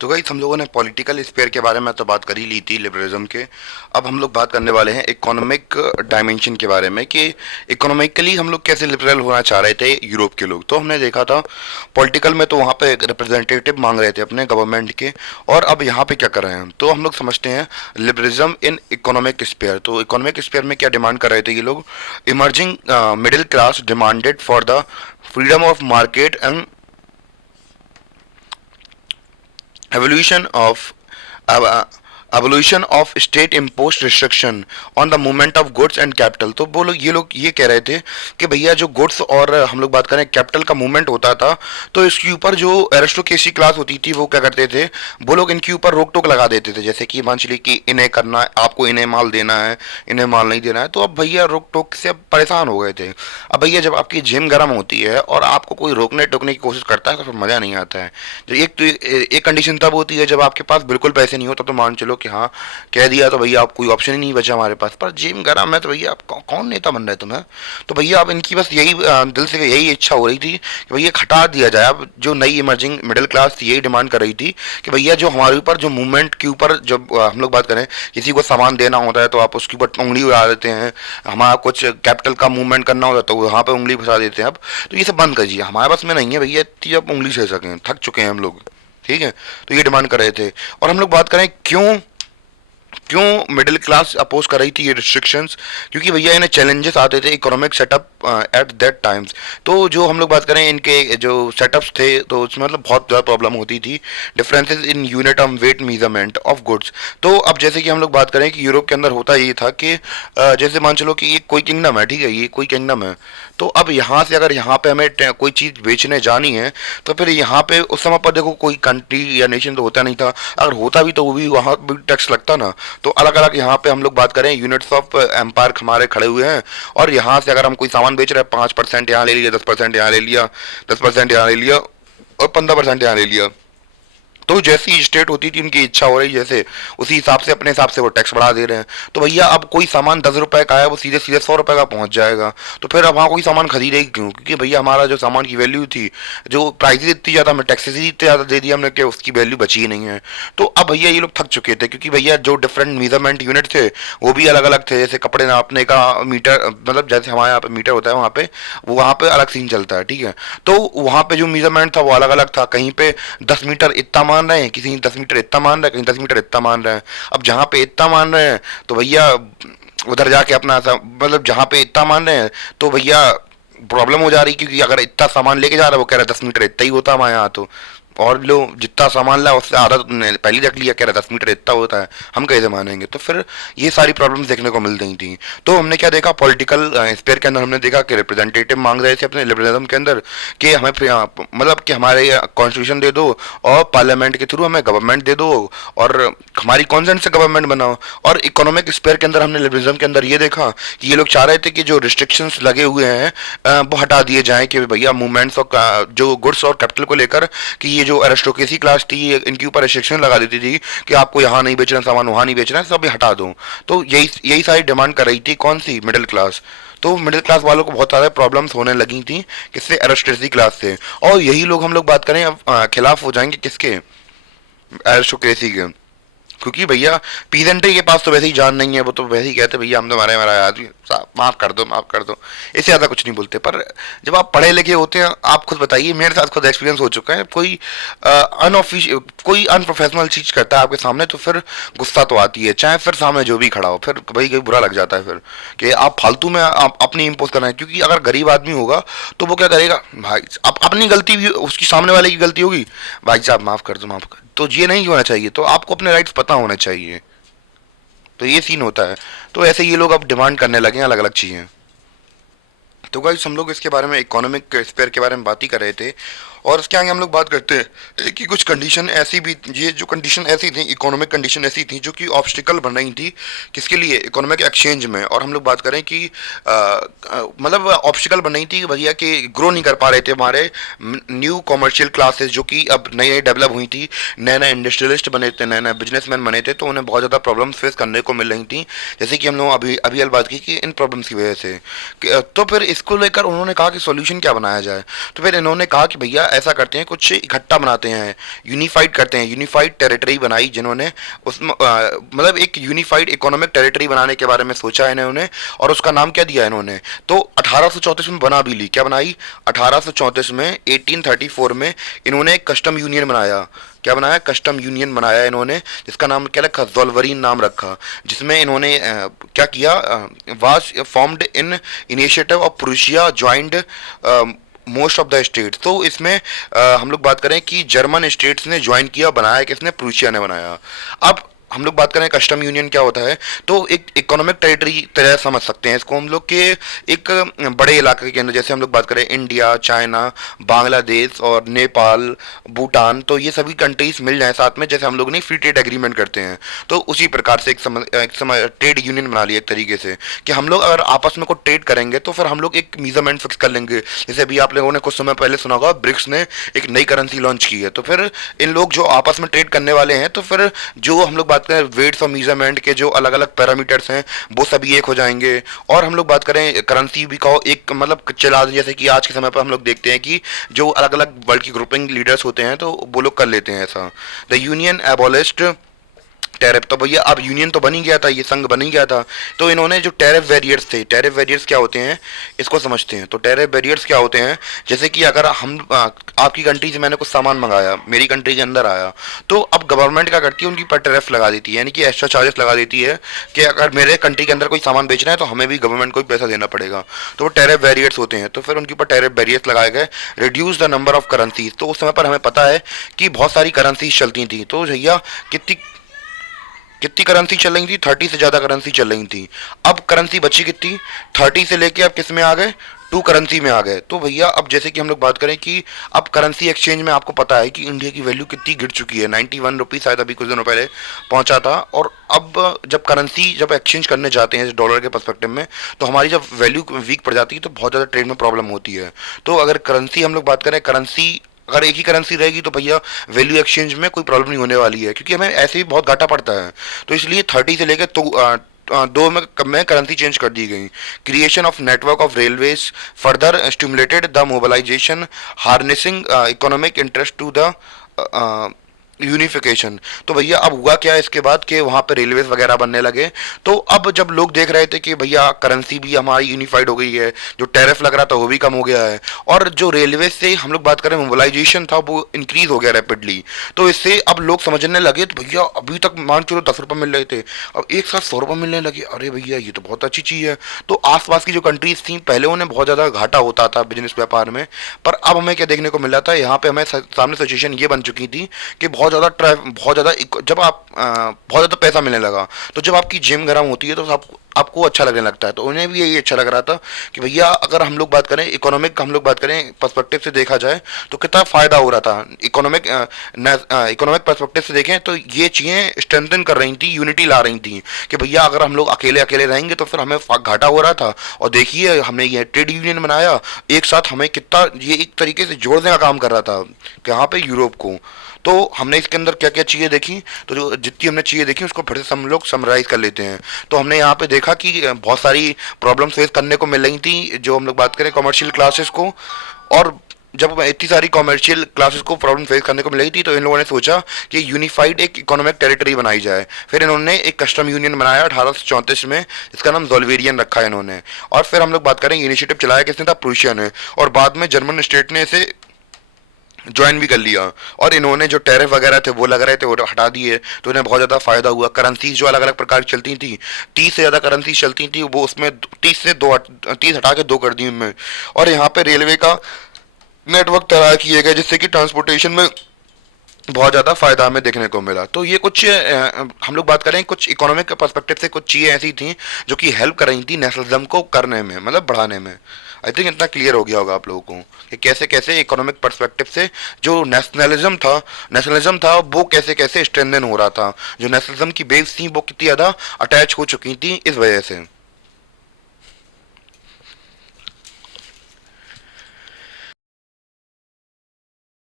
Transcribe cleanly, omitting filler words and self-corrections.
तो गाइस हम लोगों ने पॉलिटिकल स्फीयर के बारे में तो बात कर ही ली थी लिबरलिज्म के। अब हम लोग बात करने वाले हैं इकोनॉमिक डायमेंशन के बारे में कि इकोनॉमिकली हम लोग कैसे लिबरल होना चाह रहे थे यूरोप के लोग। तो हमने देखा था पॉलिटिकल में तो वहाँ पे रिप्रेजेंटेटिव मांग रहे थे अपने गवर्नमेंट के, और अब यहाँ पे क्या कर रहे हैं तो हम लोग समझते हैं लिबरलिज्म इन इकोनॉमिक स्फीयर। तो इकोनॉमिक स्फीयर में क्या डिमांड कर रहे थे ये लोग? Emerging middle class demanded for the freedom of market and evolution of uh, evolution of state imposed restriction on the movement of goods and capital। तो वो लोग ये कह रहे थे कि भैया जो गुड्स और हम लोग बात करें कैपिटल का मूवमेंट होता था, तो इसके ऊपर जो एरिस्टोक्रेसी क्लास होती थी वो क्या करते थे, वो लोग इनके ऊपर रोक टोक लगा देते थे। जैसे कि मान चलिए कि इन्हें करना है, आपको इन्हें माल देना है, इन्हें माल नहीं देना है। तो अब भैया रोक टोक से अब परेशान हो गए थे। अब भैया जब आपकी जिम गर्म होती है और आपको कोई रोकने टोकने की कोशिश करता है तो फिर मज़ा नहीं आता है। जो एक कंडीशन तब होती है जब आपके पास बिल्कुल पैसे नहीं हो, तब तो मान चलो कि हाँ कह दिया तो भैया आप कोई ऑप्शन ही नहीं बचा हमारे पास। पर जिम गर्म है तो भैया आप कौन नेता बन रहे हैं तुम्हें? तो भैया अब इनकी बस यही दिल से यही इच्छा हो रही थी कि भैया हटा दिया जाए। अब जो नई इमर्जिंग मिडिल क्लास थी यही डिमांड कर रही थी कि भैया जो हमारे ऊपर जो मूवमेंट के ऊपर जब हम लोग बात करें, किसी को सामान देना होता है तो आप उसके ऊपर उंगली उड़ा देते हैं, हमारा कुछ कैपिटल का मूवमेंट करना होता है तो वहाँ पे उंगली फंसा देते हैं। अब तो ये सब बंद करिए, हमारे पास में नहीं है भैया इतनी अब उंगली से सकें, थक चुके हैं हम लोग। ठीक है, तो ये डिमांड कर रहे थे। और हम लोग बात करें क्यों क्यों मिडिल क्लास अपोज कर रही थी ये रिस्ट्रिक्शंस, क्योंकि भैया इन्हें चैलेंजेस आते थे economic setup at that times. तो जो हम लोग बात करें इनके जो सेटअप्स थे तो उसमें मतलब बहुत ज़्यादा प्रॉब्लम होती थी, differences in unit of weight measurement of goods. तो अब जैसे कि हम लोग बात करें कि यूरोप के अंदर होता ये था कि जैसे मान चलो कि ये कोई किंगडम है, ठीक है, ये कोई किंगडम है। तो अब यहाँ से अगर यहाँ पे हमें कोई चीज़ बेचने जानी है तो फिर यहाँ पे उस समय पर देखो कोई कंट्री या नेशन तो होता नहीं था, अगर होता भी तो वो भी वहाँ भी टैक्स लगता ना। तो अलग अलग यहाँ पे हम लोग बात करें यूनिट्स ऑफ एम्पायर हमारे खड़े हुए हैं, और यहाँ से अगर हम कोई सामान बेच रहे हैं 5% यहाँ ले लिया, 10% यहाँ ले लिया, 10% यहाँ ले लिया और 15% यहाँ ले लिया। तो जैसी स्टेट होती थी उनकी इच्छा हो रही जैसे, उसी हिसाब से अपने हिसाब से वो टैक्स बढ़ा दे रहे हैं। तो भैया अब कोई सामान 10 रुपए का है वो सीधे सीधे 100 रुपए का पहुंच जाएगा। तो फिर अब वहाँ कोई सामान खरीदेगी क्यों? क्योंकि भैया हमारा जो सामान की वैल्यू थी, जो प्राइसेस इतनी ज़्यादा, हमें टैक्सेस ही इतने ज़्यादा दे दिया हमने कि उसकी वैल्यू बची ही नहीं है। तो अब भैया ये लोग थक चुके थे, क्योंकि भैया जो डिफरेंट मेजरमेंट यूनिट थे वो भी अलग अलग थे। जैसे कपड़े नापने का मीटर, मतलब जैसे हमारे यहाँ पे मीटर होता है वहाँ पे, वो वहाँ पे अलग सीन चलता है, ठीक है। तो वहाँ पे जो मेजरमेंट था वो अलग अलग था, कहीं पे 10 मीटर इतना मान रहे हैं, किसी 10 मीटर इतना मान रहे हैं, कहीं 10 मीटर इतना मान रहे हैं। अब जहाँ पे इतना मान रहे हैं तो भैया उधर जाके अपना मतलब जहाँ पे इतना मान रहे हैं तो भैया प्रॉब्लम हो जा रही, क्योंकि अगर इतना सामान लेके जा रहा है वो कह रहा है 10 मीटर इतना ही होता है हमारे यहाँ। तो और लो जितना सामान ला उससे आधा तो तुमने पहले रख लिया, कह रहा 10 मीटर इतना होता है, हम कैसे मानेंगे? तो फिर ये सारी प्रॉब्लम्स देखने को मिल रही थी। तो हमने क्या देखा पॉलिटिकल स्पेयर के अंदर, हमने देखा कि रिप्रेजेंटेटिव मांग रहे थे अपने लिबरलिज्म के अंदर कि हमें मतलब कि हमारे कॉन्स्टिट्यूशन दे दो और पार्लियामेंट के थ्रू हमें गवर्नमेंट दे दो और हमारी कॉन्सेंट से गवर्नमेंट बनाओ। और इकोनॉमिक स्पेयर के अंदर हमने लिबरलिज्म के अंदर ये देखा कि ये लोग चाह रहे थे कि जो रिस्ट्रिक्शंस लगे हुए हैं वो हटा दिए जाएं, कि भैया मूवमेंट्स और जो गुड्स और कैपिटल को लेकर कि ये जो एरिस्टोक्रेसी क्लास थी इनके ऊपर रिस्ट्रिक्शन लगा देती थी कि आपको यहाँ नहीं बेचना सामान, वहाँ नहीं बेचना, सब ये हटा दो। तो यही यही सारी डिमांड कर रही थी कौन सी? Middle class. तो मिडिल क्लास वालों को बहुत सारे प्रॉब्लम्स होने लगी थी किससे? एरिस्टोक्रेसी क्लास से। और यही लोग हम लोग बात करें अब खिलाफ हो जाएंगे किसके? एरिस्टोक्रेसी के। क्योंकि भैया पीजेंटे के पास तो वैसे ही जान नहीं है, वो तो वैसे ही कहते भैया हम तो हमारे हमारा आदमी, माफ कर दो माफ कर दो, इससे ज़्यादा कुछ नहीं बोलते। पर जब आप पढ़े लिखे होते हैं, आप खुद बताइए, मेरे साथ खुद एक्सपीरियंस हो चुका है, कोई अनऑफिशियल कोई अनप्रोफेशनल चीज़ करता है आपके सामने तो फिर गुस्सा तो आती है, चाहे फिर सामने जो भी खड़ा हो, फिर भाई कहीं बुरा लग जाता है फिर कि आप फालतू में आप अपनी इम्पोज कर रहे हैं। क्योंकि अगर गरीब आदमी होगा तो वो क्या करेगा भाई, अब अपनी गलती भी उसकी सामने वाले की गलती होगी, भाई साहब माफ कर दो माफ कर। तो ये नहीं होना चाहिए, तो आपको अपने राइट्स पता होने चाहिए। तो ये सीन होता है। तो ऐसे ये लोग अब डिमांड करने लगे हैं अलग अलग चीज़ें। तो गाइस हम लोग इसके बारे में इकोनॉमिक स्पेयर के बारे में बात ही कर रहे थे, और उसके आगे हम लोग बात करते हैं कि कुछ कंडीशन ऐसी भी, ये जो कंडीशन ऐसी थी, इकोनॉमिक कंडीशन ऐसी थी जो कि ऑब्स्टिकल बन रही थी किसके लिए? इकोनॉमिक एक्सचेंज में। और हम लोग बात करें कि मतलब ऑब्स्टिकल बन रही थी भैया कि ग्रो नहीं कर पा रहे थे हमारे न्यू कॉमर्शियल क्लासेस, जो कि अब नई नई डेवलप हुई थी, नए नए इंडस्ट्रियलिस्ट बने थे, नए नए बिजनेसमैन बने थे, तो उन्हें बहुत ज़्यादा प्रॉब्लम्स फेस करने को मिल रही थी। जैसे कि हम लोग अभी अभी हाल बात की कि इन प्रॉब्लम्स की वजह से तो फिर इसको लेकर उन्होंने कहा कि सॉल्यूशन क्या बनाया जाए। तो फिर इन्होंने कहा कि भैया ऐसा करते हैं, कुछ इकट्ठा बनाते हैं, यूनिफाइड करते हैं, यूनिफाइड टेरिटरी बनाई जिन्होंने, उसमें मतलब एक यूनिफाइड इकोनॉमिक टेरिटरी बनाने के बारे में सोचा है इन्होंने, और उसका नाम क्या दिया इन्होंने, तो 1834 में बना भी ली। क्या बनाई? 1834 में, 1834 में इन्होंने एक कस्टम यूनियन बनाया। क्या बनाया? कस्टम यूनियन बनाया इन्होंने, जिसका नाम क्या रखा? ज़ोल्वरीन नाम रखा। जिसमें इन्होंने क्या किया? Was formed in initiative of Prussia joined most of the states. तो इसमें हम लोग बात करें कि जर्मन स्टेट्स ने ज्वाइन किया, बनाया किसने? प्रूशिया ने बनाया। अब हम लोग बात करें कस्टम यूनियन क्या होता है, तो एक इकोनॉमिक टेरिटरी तरह समझ सकते हैं इसको हम लोग के, एक बड़े इलाके के अंदर, जैसे हम लोग बात करें इंडिया, चाइना, बांग्लादेश और नेपाल, भूटान, तो ये सभी कंट्रीज मिल जाए साथ में, जैसे हम लोग नहीं फ्री ट्रेड एग्रीमेंट करते हैं, तो उसी प्रकार से एक ट्रेड यूनियन बना लिया एक तरीके से, कि हम लोग अगर आपस में कोई ट्रेड करेंगे तो फिर हम लोग एक मेजरमेंट फिक्स कर लेंगे। जैसे अभी आप लोगों ने कुछ समय पहले सुना होगा, ब्रिक्स ने एक नई करेंसी लॉन्च की है, तो फिर इन लोग जो आपस में ट्रेड करने वाले हैं, तो फिर जो हम लोग बात करें वेट्स और मेजरमेंट के जो अलग अलग पैरामीटर्स हैं वो सभी एक हो जाएंगे। और हम लोग बात करें करेंसी भी का एक मतलब चला, जैसे कि आज के समय पर हम लोग देखते हैं कि जो अलग अलग वर्ल्ड की ग्रुपिंग लीडर्स होते हैं तो वो लोग कर लेते हैं ऐसा। द यूनियन एबॉलिश्ड टैरिफ, तो भैया अब यूनियन तो बन ही गया था, ये संघ बन ही गया था, तो इन्होंने जो टैरिफ बैरियर्स थे, टैरिफ बैरियर्स क्या होते हैं इसको समझते हैं। तो टैरिफ बैरियर्स क्या होते हैं, जैसे कि अगर हम आपकी कंट्री से मैंने कुछ सामान मंगाया, मेरी कंट्री के अंदर आया, तो अब गवर्नमेंट क्या करती है, उनकी पर टैरिफ लगा देती है, यानी कि एक्स्ट्रा चार्जेस लगा देती है कि अगर मेरे कंट्री के अंदर कोई सामान बेचना है तो हमें भी गवर्नमेंट को ही पैसा देना पड़ेगा, तो वो टैरिफ बैरियर्स होते हैं। तो फिर उनके ऊपर टैरिफ बैरियर्स लगाए गए। Reduce the number of currencies, तो उस समय पर हमें पता है कि बहुत सारी करेंसीज चलती थी, तो भैया कितनी कितनी करेंसी चल रही थी? 30 से ज़्यादा करेंसी चल रही थी। अब करेंसी बची कितनी? 30 से लेके अब किस में आ गए? टू करेंसी में आ गए। तो भैया अब जैसे कि हम लोग बात करें कि अब करेंसी एक्सचेंज में आपको पता है कि इंडिया की वैल्यू कितनी गिर चुकी है, 91 रुपीज़ शायद अभी कुछ दिनों पहले पहुंचा था। और अब जब करेंसी जब एक्सचेंज करने जाते हैं डॉलर के पर्सपेक्टिव में, तो हमारी जब वैल्यू वीक पड़ जाती है तो बहुत ज़्यादा ट्रेड में प्रॉब्लम होती है। तो अगर करेंसी हम लोग बात करें, करेंसी अगर एक ही करेंसी रहेगी तो भैया वैल्यू एक्सचेंज में कोई प्रॉब्लम नहीं होने वाली है, क्योंकि हमें ऐसे ही बहुत घाटा पड़ता है। तो इसलिए 30 से लेकर दो में करेंसी चेंज कर दी गई। Creation of network of railways further stimulated the mobilisation harnessing economic interest to the unification. तो भैया अब हुआ क्या इसके बाद कि वहाँ पे रेलवेज वगैरह बनने लगे। तो अब जब लोग देख रहे थे कि भैया करेंसी भी हमारी यूनिफाइड हो गई है, जो टैरिफ लग रहा था वो भी कम हो गया है, और जो रेलवे से हम लोग बात करें मोबिलाइजेशन था वो इंक्रीज हो गया रैपिडली, तो इससे अब लोग समझने लगे तो भैया अभी तक मान चलो 10 रुपये मिल रहे थे, अब एक साथ 100 रुपये मिलने लगे, अरे भैया ये तो बहुत अच्छी चीज़ है। तो आसपास की जो कंट्रीज थी पहले उन्हें बहुत ज़्यादा घाटा होता था बिजनेस व्यापार में, पर अब हमें क्या देखने को मिला था, यहाँ पे हमें सामने सिचुएशन ये बन चुकी थी कि बहुत ज़्यादा जब आप बहुत ज़्यादा पैसा मिलने लगा, तो जब आपकी जिम गर्म होती है तो आपको अच्छा लगने लगता है। तो उन्हें भी यही अच्छा लग रहा था कि भैया अगर हम लोग बात करें इकोनॉमिक, हम लोग बात करें पर्सपेक्टिव से देखा जाए तो कितना फ़ायदा हो रहा था। इकोनॉमिक पर्सपेक्टिव से देखें तो ये चीज़ें स्ट्रेंथन कर रही थी, यूनिटी ला रही थी कि भैया अगर हम लोग अकेले अकेले रहेंगे तो फिर हमें घाटा हो रहा था। और देखिए हमने ये ट्रेड यूनियन बनाया, एक साथ हमें कितना ये एक तरीके से जोड़ने का काम कर रहा था यहाँ पे यूरोप को। तो हमने इसके अंदर क्या क्या चीज़ें देखी, तो जो जितनी हमने चीज़ें देखी उसको फिर से हम लोग समराइज कर लेते हैं। तो हमने यहाँ पे देखा कि बहुत सारी प्रॉब्लम्स फेस करने को मिल रही थी, जो हम लोग बात करें कमर्शियल क्लासेस को, और जब इतनी सारी कमर्शियल क्लासेस को प्रॉब्लम फेस करने को मिल रही थी तो इन लोगों ने सोचा कि यूनिफाइड एक इकोनॉमिक टेरिटरी बनाई जाए। फिर इन्होंने एक कस्टम यूनियन बनाया 1834 में, जिसका नाम ज़ोल्वेरियन रखा है इन्होंने। और फिर हम लोग बात करें इनिशिएटिव चलाया किसने था? प्रूशिया ने, और बाद में जर्मन स्टेट ने इसे ज्वाइन भी कर लिया। और इन्होंने जो टैरिफ वगैरह थे वो लग रहे थे वो हटा दिए, तो इन्हें बहुत ज़्यादा फायदा हुआ। करेंसीज जो अलग अलग प्रकार की चलती थी, 30 से ज़्यादा करेंसीज चलती थी, वो उसमें 30 हटा के 2 कर दी उनमें। और यहाँ पे रेलवे का नेटवर्क तैयार किए गए, जिससे कि ट्रांसपोर्टेशन में बहुत ज़्यादा फायदा हमें देखने को मिला। तो ये कुछ हम लोग बात करें कुछ इकोनॉमिक पर्सपेक्टिव से कुछ चीज़ें ऐसी थी जो कि हेल्प कर रही थी नेशनलिज्म को करने में, मतलब बढ़ाने में। आई थिंक इतना क्लियर हो गया होगा आप लोगों को कि कैसे कैसे इकोनॉमिक पर्सपेक्टिव से जो नेशनलिज्म था वो कैसे कैसे स्ट्रेंथन हो रहा था, जो नेशनलिज्म की बेस थी वो कितनी ज़्यादा अटैच हो चुकी थी इस वजह से।